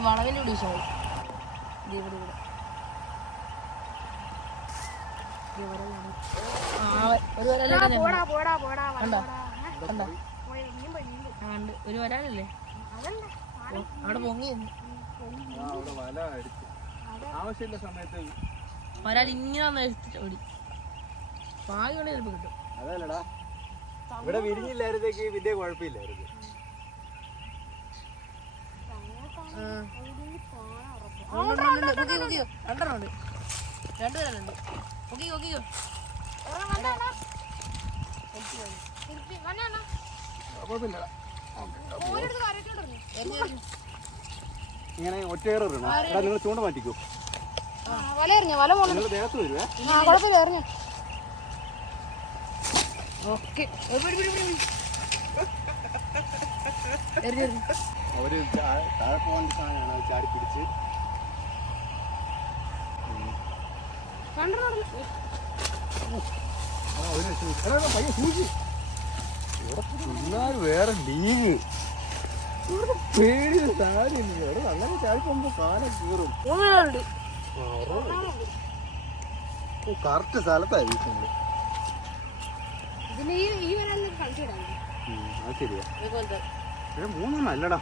ഈ വളവിൻ്റെ ഇവിടെ വിഷയം ഇവിടെ ഒരു വരാനല്ലേ അവിടെ പൊങ്ങി ആവശ്യമില്ല സമയത്ത് വരാൻ ഇങ്ങനെ ഓടി ഭാഗ്യമുള്ള ചിലപ്പോൾ കിട്ടും. അതല്ലടാ ഇവിടെ വിരിഞ്ഞില്ലായിരുന്നേക്ക് വലിയ കുഴപ്പമില്ലായിരുന്നു. രണ്ടുപേരുണ്ട് ഇങ്ങനെ ഒറ്റയേറെ നിങ്ങൾ ചൂണ്ട മാറ്റിക്കോ. നിങ്ങൾ ദേഹത്ത് വരുവേ. അവര് താഴെ പോകാൻ സാധനമാണ് ചാടി പിടിച്ച് പയ്യ സൂചി വേറെ ലീഗ് പേടി സാധനം അങ്ങനെ ചാടിപ്പോകുമ്പോ കാലം കീറും. കറക്റ്റ് സ്ഥലത്തായി വീട്ടില്. അത് ശരിയാ. 3 അല്ലടാ.